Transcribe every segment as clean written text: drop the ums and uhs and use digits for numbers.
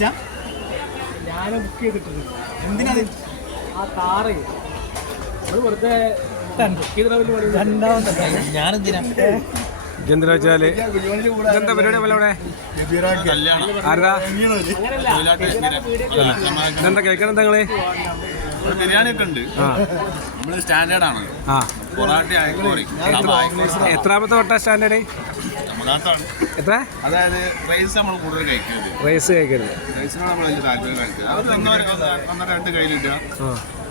ഞാൻ ബുക്ക് ചെയ്തിട്ടുണ്ട്. എന്തിനാണ് ആ കാറ് വെറുതെ ഞാനെന്തിനാ എന്താ വെച്ചാല് ഇതെന്താ പരിപാടി പോലെ അവിടെ ആരാ ഇതെന്താ കഴിക്കണം എന്താ നിങ്ങള്? ബിരിയാണി ഒക്കെ ഉണ്ട്. നമ്മള് സ്റ്റാൻഡേർഡ് ആണ്. എത്രാമത്തെ തൊട്ടാ സ്റ്റാൻഡേർഡ്? എത്ര? അതായത് റൈസ് നമ്മൾ കൂടുതൽ കഴിക്കരുത്. റൈസ് കഴിക്കരുത്. റൈസിനോട് നമ്മൾ വലിയ താല്പര്യം കഴിക്കരുത്. അത് ഒന്നോ രണ്ട് കയ്യിലിട്ടുക.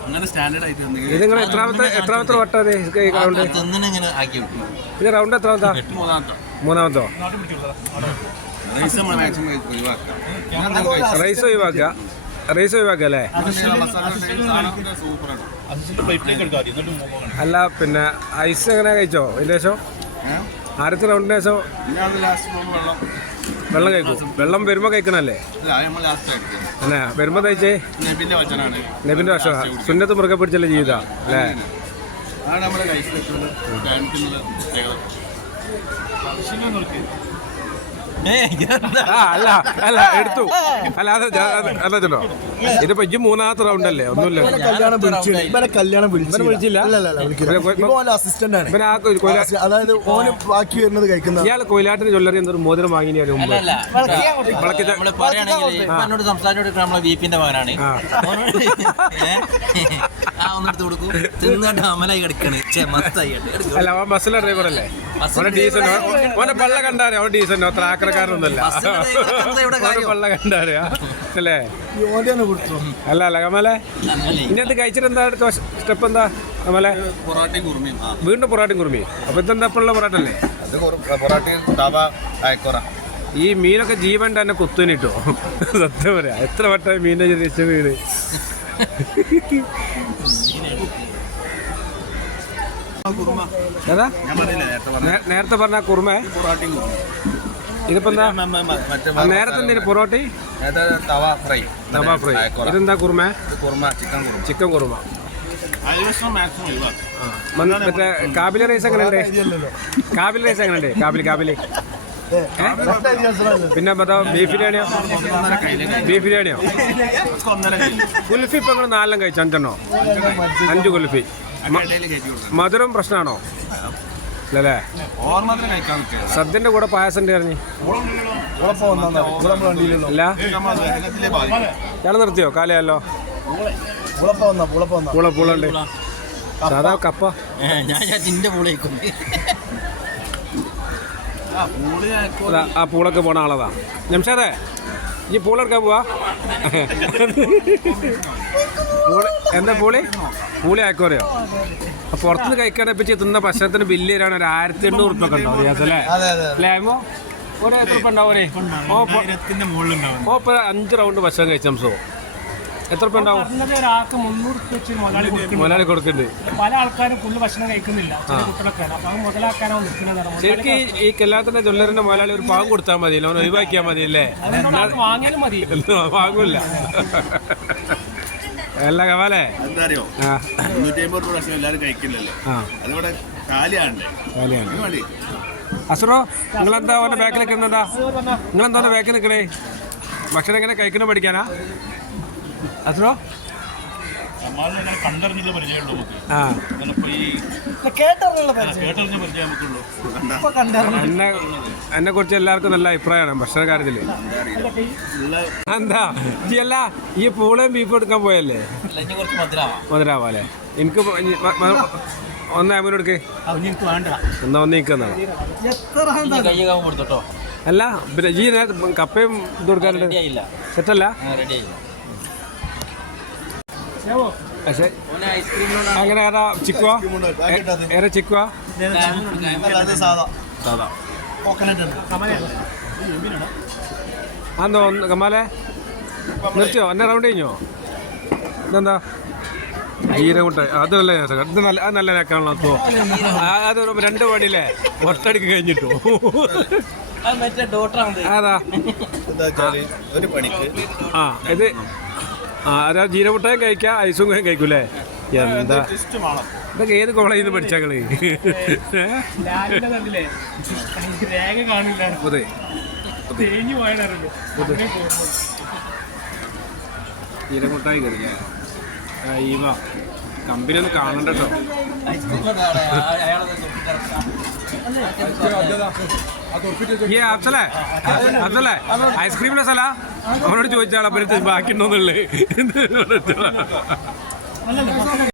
അങ്ങനെ സ്റ്റാൻഡേർഡ് ആയിട്ട് ഇത് നിങ്ങൾ എത്രാമത്തെ വട്ടാ റൗണ്ട്? ഇത് റൗണ്ട് എത്രാമത്താ? മൂന്നാമത്തോ? റൈസ് നമ്മൾ മാക്സിമം ഒഴിവാക്കാം. റൈസ് ഒഴിവാക്കുക. റൈസ് ഒഴിവാക്കുക അല്ലേ? അല്ല പിന്നെ ഐസ് എങ്ങനെ കഴിച്ചോ അതിൻ്റെ ശേഷം? ആദ്യത്തെ റൗണ്ടിന് ശേഷം വെള്ളം കഴിക്കും. വെള്ളം വരുമ്പോൾ കഴിക്കണല്ലേ? അല്ലേ വരുമ്പോൾ കഴിച്ചേ? നബിന്റെ ഭക്ഷണം സുന്നത്ത് മുറുകെ പിടിച്ചല്ലേ ജീവിത അല്ലേ? അല്ല അല്ല എടുത്തു അല്ല അതല്ലോ. ഇതിപ്പോ ഇജ്ജ് മൂന്നാമത്തെ റൗണ്ട് അല്ലേ? ഒന്നുമില്ല. കല്യാണം വിളിച്ചില്ല. ഇയാൾ കൊയിലാട്ടിന് ജ്വല്ലറി എന്തൊരു മോതിരം വാങ്ങിയ വീപ്പിന്റെ മകനാണ്. അല്ല അവൻ ബസ്സിലെ ഡ്രൈവർ അല്ലേ? അവനെ ഡീസന്റോ അവനെ പള്ള കണ്ടാരേ? അവൻ ഡീസന്റോ ത്രാക്കരക്കാരനൊന്നുമല്ല. പള്ള കണ്ടാരേ അല്ലേ? അല്ല അല്ല കമലെ ഇന്നത്തെ കഴിച്ചിട്ട് എന്താ സ്റ്റെപ്പ് എന്താ കമലെ? വീണ്ടും പൊറാട്ടയും കുറുമി. അപ്പൊ ഇതെന്താ ഇപ്പോഴുള്ള പൊറാട്ട അല്ലേ? ഈ മീനൊക്കെ ജീവൻ തന്നെ കുത്തുനിട്ടോ സത്യം പറയാ. എത്ര വട്ടം മീനെ ചെറിയ വീട് ഏതാ നേരത്തെ പറഞ്ഞ കുറുമ? ഇതിപ്പോ എന്താ നേരത്തെ എന്തിനു പൊറോട്ടി? തവ ഫ്രൈ. ഇതെന്താ കുറുമ? ചിക്കൻ കുറുമ. മറ്റേ കാബിലി റൈസ് എങ്ങനെയുണ്ട്? കാബിലി റൈസ് എങ്ങനെയുണ്ട്? കാബിലി പിന്നെ ബീഫ് ബിരിയാണിയോ? ബീഫ് ബിരിയാണിയോ? കുൽഫി ഇപ്പൊ നിങ്ങൾ 4 കഴിച്ചു? 5 കുൽഫി. മധുരം പ്രശ്നമാണോ? അല്ലേ? സദ്യന്റെ കൂടെ പായസം ഉണ്ട് പറഞ്ഞു. അല്ല ഇയാൾ നിർത്തിയോ? കാലയല്ലോ പൂളുണ്ട്. സാധാ കപ്പ. ആ പൂളൊക്കെ പോണ ആളതാ. ജംഷാദേ ഈ പൂളെടുക്കാൻ പോവാ? എന്താ പൂളി ആക്കോറിയോ? പുറത്തുനിന്ന് കഴിക്കാനെപ്പിച്ച് തിന്ന ഭക്ഷണത്തിന് ബില്ല് തരാണ് ഒരു 1800 ഉറുപ്പ്യൊക്കെ ഉണ്ടാവും റിയാസല്ലേ? ലേമോ ഒരു എത്ര ഉറുപ്പ്യ ഉണ്ടാവും? ഓ ഇപ്പൊ 5 റൗണ്ട് ഭക്ഷണം കഴിച്ച സംസോ എത്ര ഉറുപ്പ്യ ഉണ്ടാവും? മുതലാളി കൊടുക്കുന്നുണ്ട്. പല ആൾക്കാരും ഫുള്ള് ഭക്ഷണം കഴിക്കുന്നില്ല. ശരിക്കും ഈ കല്യാണത്തിന്റെ ജ്വല്ലറിന്റെ മുതലാളി ഒരു പാവം കൊടുത്താൽ മതിയല്ലോ? അവൻ ഒഴിവാക്കിയാൽ മതിയല്ലേ? വാങ്ങിയാലും മതി. വാങ്ങൂല അല്ല കമാലേ? എന്താ അറിയോ? 350 രൂപ ഭക്ഷണം എല്ലാവരും കഴിക്കില്ലല്ലോ. അതുകൊണ്ട് കാലിയാണ്. അസുറോ നിങ്ങളെന്താ അവന്റെ ബാക്കിൽ നിൽക്കുന്നതാ? നിങ്ങളെന്താ അവന്റെ ബാക്കിൽ നിൽക്കണേ? ഭക്ഷണം എങ്ങനെ കഴിക്കണം പഠിക്കാനാ അസുറോ? എന്നെ കുറിച്ച് എല്ലാവർക്കും നല്ല അഭിപ്രായമാണ് ഭക്ഷണ കാര്യത്തില്. എന്താ അല്ല ഈ പൂളയും ബീഫും എടുക്കാൻ പോയല്ലേ? മധുരാവാല്ലേ? എനിക്ക് ഒന്ന് അമ്മ എടുക്കേ എന്നാ ഒന്ന് നിൽക്കുന്ന അല്ല പിന്നെ ഈ കപ്പയും ഇത് കൊടുക്കാനുണ്ട്. സെറ്റല്ല അങ്ങനെ ഏതാ ചിക്കുവാ? ഏറെ ചിക്കുവാ? അന്തോ കമാലെ നിർത്തിയോ? എന്നെ റൗണ്ട് കഴിഞ്ഞോ? ഇതെന്താ ജീരമുട്ട? അത് നല്ല ഇത് നല്ല നേക്കാണല്ലോ. അപ്പോൾ അത് 2 പണിയില്ലേ ഒറ്റടിക്ക് കഴിഞ്ഞിട്ടു. അതാ ആ ഇത് അതാ ജീരമുട്ടയും കഴിക്കാം ഐസും കഴിക്കൂലേ? എന്താ ഇതൊക്കെ ഏത് കോളേജിൽ നിന്ന് പഠിച്ചാക്കള്? ഈരമുട്ടായി കയറില്ലേ ഈവ കമ്പനി ഒന്ന് കാണണ്ട കേട്ടോ. ഈ അഫ്സലേ ഐസ്ക്രീമിന്റെ സ്ഥല അവനോട് ചോദിച്ചാൽ അപ്പുറത്ത് ബാക്കി ഉണ്ടോന്നുള്ളത്